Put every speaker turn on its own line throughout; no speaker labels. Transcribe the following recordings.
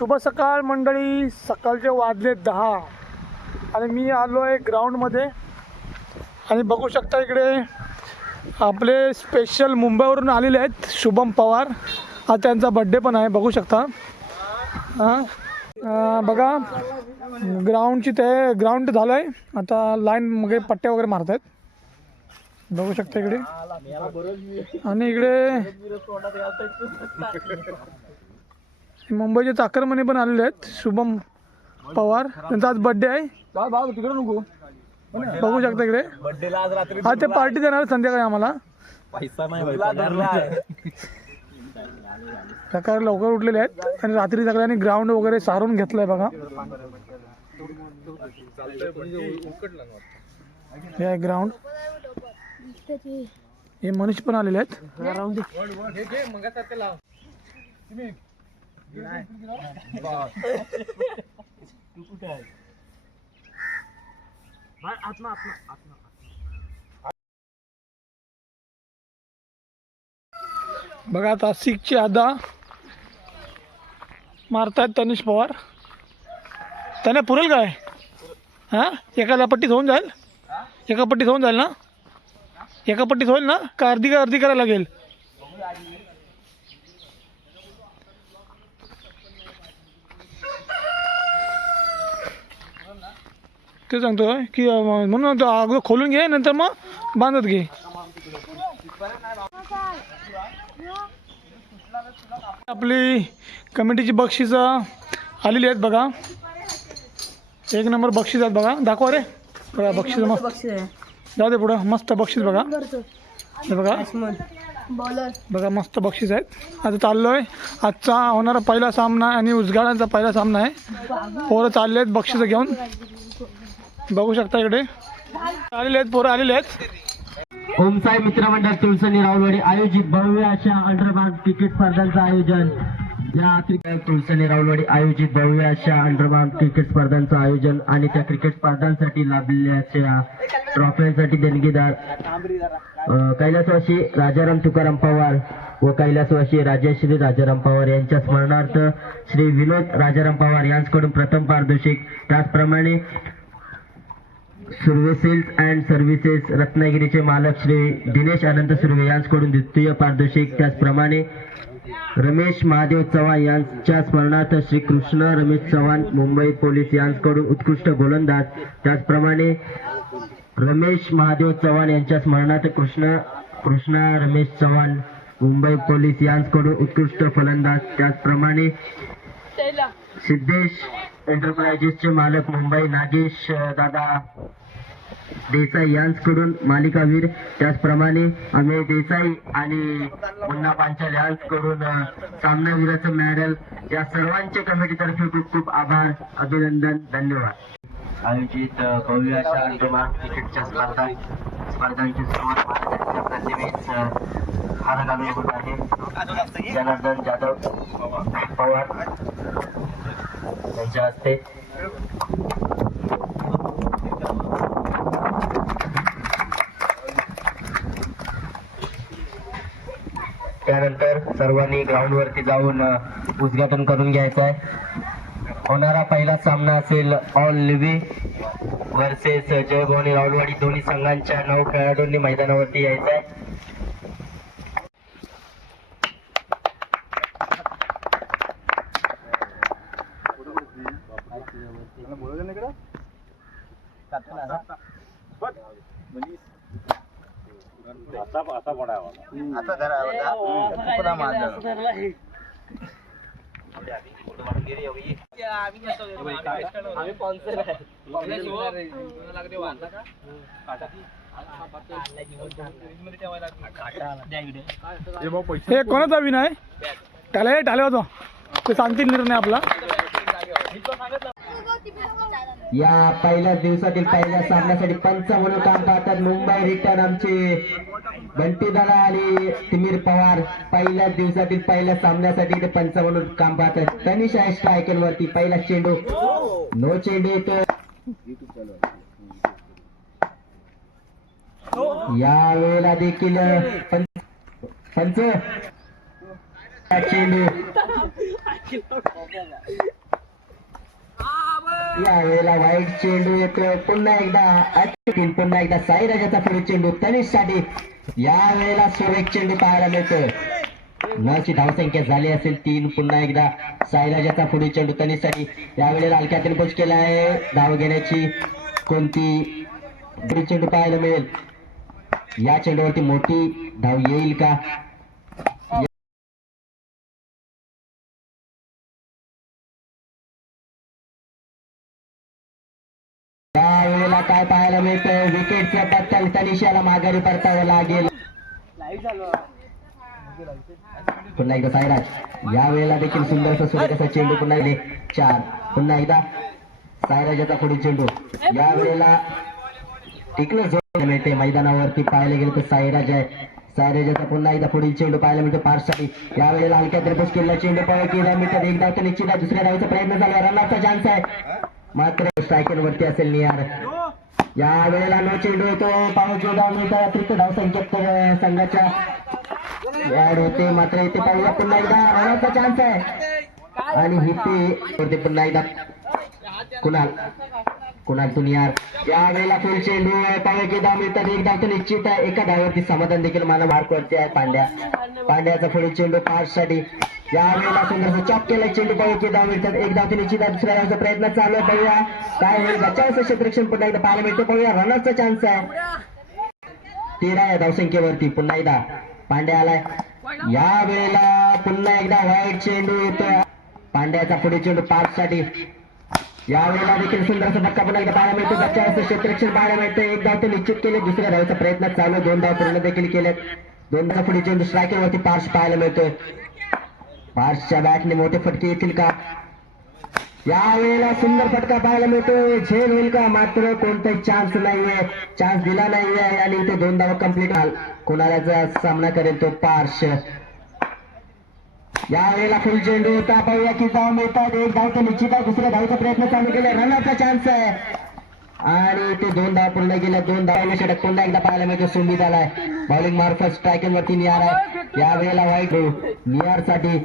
शुभ सकाळ मंडळी. सकाळचे वाजले दहा. आणि मी आलो आहे ग्राउंडमध्ये आणि बघू शकता इकडे आपले स्पेशल मुंबईवरून आलेले आहेत शुभम पवार. हा त्यांचा बड्डे पण आहे बघू शकता. हां? बघा ग्राउंडची ते ग्राउंड झालं आहे आता लाईन वगैरे पट्ट्या वगैरे मारत आहेत बघू शकता इकडे. आणि इकडे मुंबईचे चाकरमने पण आलेले आहेत. शुभम पवार त्यांचा आज बड्डे आहे.
तिकडे नको
बघू शकता इकडे.
बर्थडेला आज रात्री
हा ते पार्टी देणार संध्याकाळी आम्हाला.
पैसा नाही
सकाळी लवकर उठलेले आहेत आणि रात्री सगळ्यांनी ग्राउंड वगैरे सारून घेतलंय बघा. हे आहे ग्राउंड हे मनीष पण आलेले आहेत. बघा आता सिखची आदा मारतायत तनिष पवार. त्याने पुरेल काय? हां? एका पट्टीत होऊन जाईल? एका पट्टीत होऊन जाईल ना? एका पट्टीत होईल ना? का अर्धी का अर्धी करायला लागेल? ते सांगतोय की म्हणून अगोदर खोलून घे नंतर मग बांधत घे आपली कमिटीची बक्षिसं आलेली आहेत बघा. एक नंबर बक्षीस आहेत बघा. दाखवा रे. बघा बक्षीस मस्त. जाऊ दे पुढं. मस्त बक्षीस बघा. हे बघा.
बॉलर.
बघा मस्त बक्षीस आहेत. आता चाललोय. आजचा होणारा पहिला सामना आणि उजगाडांचा पहिला सामना आहे. पोरं चालले आहेत बक्षिसं घेऊन. बघू शकता इकडे. आलेले आहेत पोरं आलेले आहेत.
ओमसाई मित्रमंडळ तुळसणी रावलवाडी आयोजित भव्य अशा अंडरबाग क्रिकेट स्पर्धांचं आयोजन. या तुळसणी रावलवाडी आयोजित भव्य अशा अंडरबाग क्रिकेट स्पर्धांचं आयोजन आणि त्या क्रिकेट स्पर्धांसाठी लाभलेल्या अशा ट्रॉफ्यांसाठी देणगीदार कैलासवाशी कैलासवासी राजाराम तुकाराम पवार व कैलासवासी राजश्री राजाराम पवार यांच्या स्मरणार्थ श्री विनोद राजाराम पवार यांच्याकडून प्रथम पारितोषिक त्याचप्रमाणे सुर्वे सेल्स अँड सर्व्हिसेस रत्नागिरीचे मालक श्री दिनेश अनंत सुर्वे यांच्याकडून द्वितीय पारितोषिक त्याचप्रमाणे रमेश महादेव चव्हाण यांच्या स्मरणार्थ श्री कृष्ण रमेश चव्हाण मुंबई पोलीस यांच्याकडून उत्कृष्ट गोलंदाज. त्याचप्रमाणे रमेश महादेव चव्हाण यांच्या स्मरणार्थ कृष्ण कृष्णा रमेश चव्हाण मुंबई पोलीस यांच्याकडून उत्कृष्ट फलंदाज. त्याचप्रमाणे सिद्धेश एंटरप्राइजेसचे मालक मुंबई नागेश दादा देसाई यांच्याकडून मालिकावीर. त्याचप्रमाणे अमेय देसाई आणि मुन्ना पांचाल यांच्याकडून सामनावीराचं मॅडल. या सर्वांचे कमिटीतर्फे खूप खूप आभार अभिनंदन धन्यवाद. आयोजित अ, भव्य अशा अंतर्मान क्रिकेटच्या स्पर्धा स्पर्धांची सुरुवात महाराष्ट्राच्या प्रतिमेच हार घालून होत आहे. जनार्दन जाधव पवार. त्यांच्या हस्ते. त्यानंतर सर्वांनी ग्राउंड वरती जाऊन उद्घाटन करून घ्यायचं आहे. होणारा पहिला सामना असेल ऑल लिव्ही वर्सेस जयभवानी रावलवाडी दोन्ही संघांच्या नऊ खेळाडूंनी मैदानावरती यायचं आहे.
हे कोणाचा विन आहे? त्याला हे टाले होतो ते सांगतील निर्णय आपला.
या पहिल्या दिवसातील पहिल्या सामन्यासाठी पंच म्हणून काम पाहतात. मुंबई रिटर्न आमचे. बंटी दादा आणि तिमीर पवार पहिल्या दिवसातील पहिल्या सामन्यासाठी ते पंच म्हणून काम पाहतात तनिष आहे स्ट्रायकर वरती पहिला चेंडू. नो चेंडू येतो या वेळेला देखील पंच. पंच चेंडू. यावेळेला वाईट चेंडू येतो पुन्हा एकदा पुन्हा एकदा साईराजाचा पुढे चेंडू तनिषसाठी. यावेळेला सुरेख चेंडू पाहायला मिळतोय. नची धावसंख्या झाली असेल तीन पुन्हा एकदा साईराजाचा पुढे चेंडू तनिष यावेळेला हलक्यातील पुश केला आहे. धाव घेण्याची कोणती चेंडू पाहायला मिळेल? या चेंडूवरती मोठी धाव येईल का? यावेळेला काय पाहायला मिळतंय? विकेटच्या बद्दल तनिषाला माघारी परतावं लागेल. पुन्हा एकदा सायराज यावेळेला देखील सुंदर सुरेखाचा चेंडू पुन्हा चार. पुन्हा एकदा सायराजाचा पुढील चेंडू. यावेळेला टिकलं जोड मिळते मैदानावरती पाहायला गेलं तर सायराज आहे. सायराजाचा पुन्हा एकदा पुढील चेंडू पाहायला मिळतो पाचसाठी यावेळेला हलक्या त्रिपुस केला चेंडू पाहायला केला मिळतात एक तर निश्चित आहे दुसऱ्या धावचा प्रयत्न झाला. रनाचा चान्स आहे. मात्र स्ट्रायकर वरती असेल निहार. या वेळेला नो चेंडू येतो पाहू चेंडू मिळतात अतिरिक्त धाव संख्येत अं, संघाच्या ऍड होते. मात्र इथे पाहूया पुन्हा एकदा. रनआउटचा चान्स आहे. आणि इथे वरती पुन्हा एकदा. कुणाल. कुणाल तुनियार या वेळेला फुल चेंडू की धाव मिळतात एक धाव तर निश्चित आहे. एका धावावरती समाधान देखील मला मार्क वरती आहे पांड्या. पांड्याचा पुढील चेंडू पाच साठी या वेळेला चॉप केला चेंडू पाहू की धाव मिळतात एक धाव तिने निश्चित दुसऱ्या धावचा प्रयत्न चालू आहे. पाहूया काय होईल. बचावचं क्षेत्ररक्षण पुन्हा एकदा पाहायला मिळतो. पाहूया रनरचा चान्स आहे. तेरा या धावसंख्येवरती पुन्हा एकदा पांड्या आलाय. या वेळेला पुन्हा एकदा व्हाईट चेंडू येतोय. पांड्याचा पुढे चेंडू पाच साठी यावेळेला देखील सुंदरचा धक्का पुन्हा एकदा पाहायला मिळतो बच्चाचं क्षेत्ररक्षण पाहायला मिळतं एक धाव ते निश्चित केले दुसऱ्या धावचा प्रयत्न चालू दोन धाव पूर्ण देखील केलेत. दोन धाव पुढे चेंडू स्ट्रायकरवरती पार्श पाहायला मिळतोय. पार्शच्या बॅटने मोठे फटके येतील का? या वेळेला सुंदर फटका पाहायला मिळतोय. झेल होईल का? मात्र कोणताही चान्स नाहीये. चान्स दिला नाहीये आणि इथे दोन धावा कंप्लीट कोणाला सामना करेल तो पार्श. या वेळेला फुल चेंडू होता. पाहूया की धाव मिळतात एक धाव तर निश्चित आहे दुसऱ्या धावचा प्रयत्न चालू केला. रनआउटचा चान्स आहे. आणि ते दोन धाव पूर्ण गेल्या दोन धाव षटक पुन्हा एकदा पाहायला मिळतो सुंदीत आलाय बॉलिंग मार्फत स्ट्रायकिंग वरती निहार आहे. या वेळेला वाईट निहारसाठी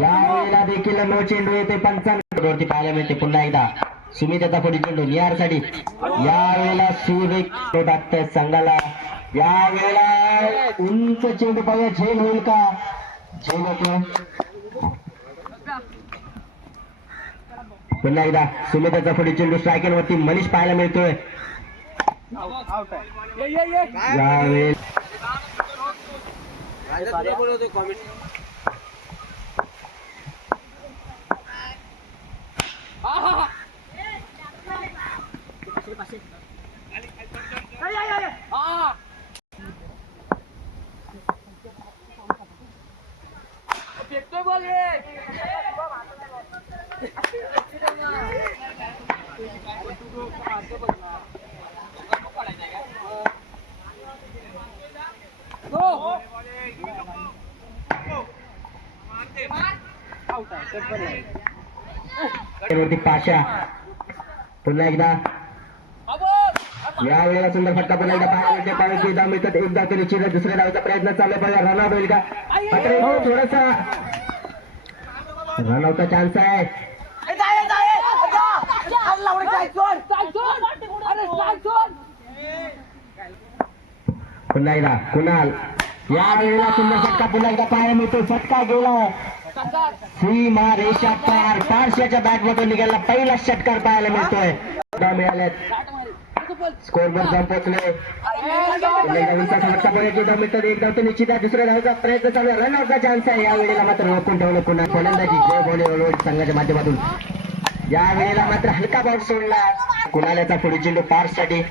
या वेळेला देखील नो चेंडू येते पंचावन्न वरती पाहायला मिळते पुन्हा एकदा. सुमिताचा पुढे चेंडू निहारसाठी या वेळेला सूर्य टाकतोय संघाला. या वेळेला उंच चेंडू पाहिजे झेल होईल का? झेल होतो. पुन्हा एकदा सुमिताचा पुढे चेंडू स्ट्रायकर वरती मनीष पाहायला मिळतोय. यावेळेस वरती पाशा. पुन्हा एकदा. या वेळेला सुंदर फटका पुन्हा एकदा पाहायला पाहायला एकदा मिळतात एकदा तरी चिरत दुसऱ्या धावचा प्रयत्न चालू आहे बघा रनआउट होईल का? थोडासा. रनआउटचा चान्स आहे. पुन्हा एकदा कुणाल? या वेळेला सुंदर फटका पुन्हा एकदा पाहायला मिळतो फटका गेला. सीमा रेषा पार. पारशाच्या बॅट मधून निघाला पहिला षटकार पाहायला मिळतोय. मिळाल्यात. स्कोर वर जाऊन पोहोचले. मिळतात एक निश्चित आहे. दुसऱ्या धावचा प्रयत्न चालू आहे. रनआउटचा चान्स आहे. या वेळेला मात्र रोखून ठेवलं पुन्हा फलंदाजी. जय भोले संघाच्या माध्यमातून. या वेळेला मात्र हलका बॉल सोडला. कुणाल्याचा पुढे चेंडू? पार्ससाठी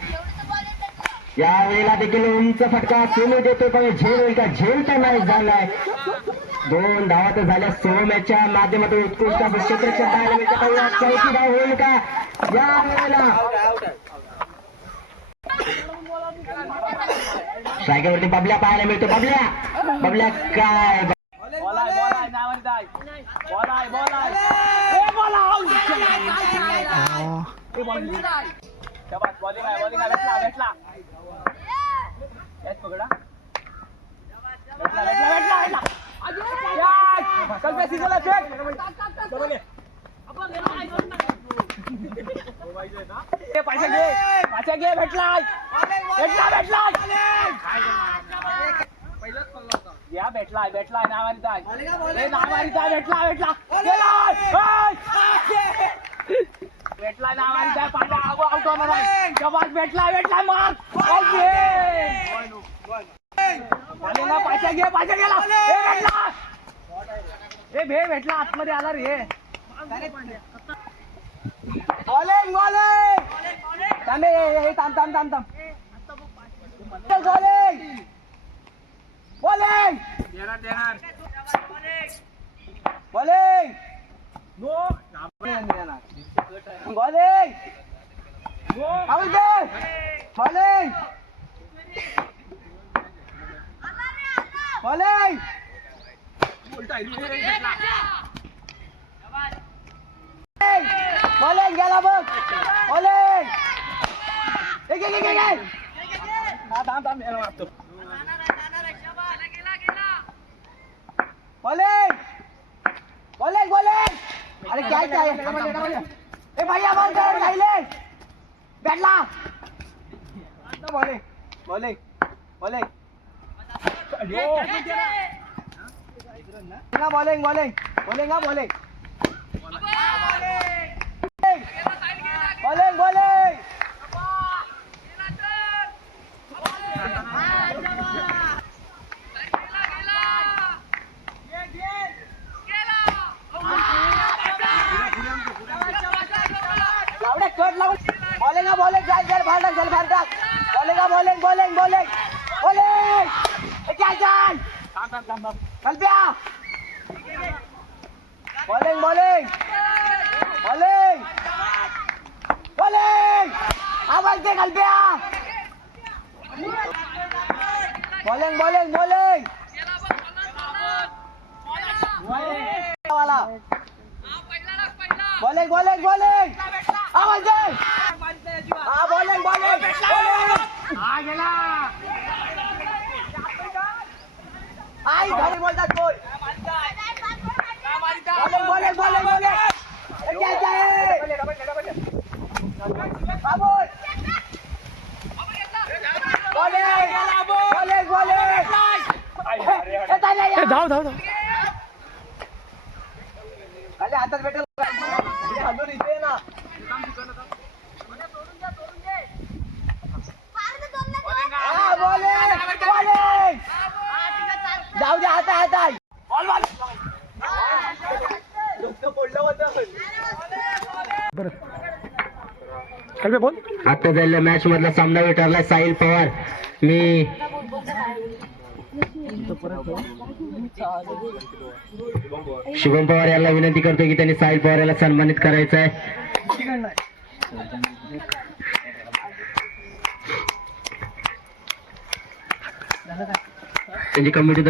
या वेळेला देखील उंच फटका सोनू देतो पण झेल होईल का झेल तर नाही झालाय दोन धावा तर झाल्या सोम्याच्या माध्यमातून उत्कृष्ट चौथी धाव होईल का या वेळेला स्ट्रायकरवरती बबल्या पाहायला मिळतो बबल्या बबल्या काय
बोलाय कॅच पकडा भेटला भेटला भेटला भेटला पाशा घे पाशा घे भेटला भेटला भेटला. या भेटलाय भेटलाय नावारी जाय. ए, नावारी भेटला भेटला भेटलाय मार. ना पाशा घे पाशा गेला ए भेटला. ए भे भेटला. आतमध्ये आला रे. बॉलिंग बॉलिंग थांब ए, थांब थांब थांब थांब. बॉलिंग बॉलिंग बॉलिंग बॉलिंग आवाज दे बॉलिंग बॉलिंग बॉलिंग गेला बघ बॉलिंग एक एक एक एक थांब थांब याला मारतो बॉलिंग बॉलिंग बॉलिंग अरे काय काय ए भैया बॉल कर राहिले बॅटला bowling bowling bowling bowling bowling bowling हा बॉलिंग बॉलिंग बॉलिंग लावडे कट लावून बॉलिंग हा टाक चल टाक bowling bowling bowling bowling bowling Kalpya bowling bowling bowling bowling आवाज दे कल्प्या. बॉलिंग बॉलिंग बॉलिंग वाला बॉलिंग बॉलिंग बॉलिंग आवाज दे हा बॉलिंग बॉलिंग हा गेला आई घरी बोलतात बोल बोल ए या.
धाव धाव धाव.
खाली हातात भेटेल अजून इथे ये ना हा, bowling, bowling. जाऊ दे आता आता बॉल बॉल पडलं होतं
बरं कल्पे बोल.
आता झालेल्या मॅच मधला सामना विटारला साहिल पवार. मी शुभम पवार याला विनंती करतो की त्यांनी साहिल पवार याला सन्मानित करायचं आहे त्यांची कमिटी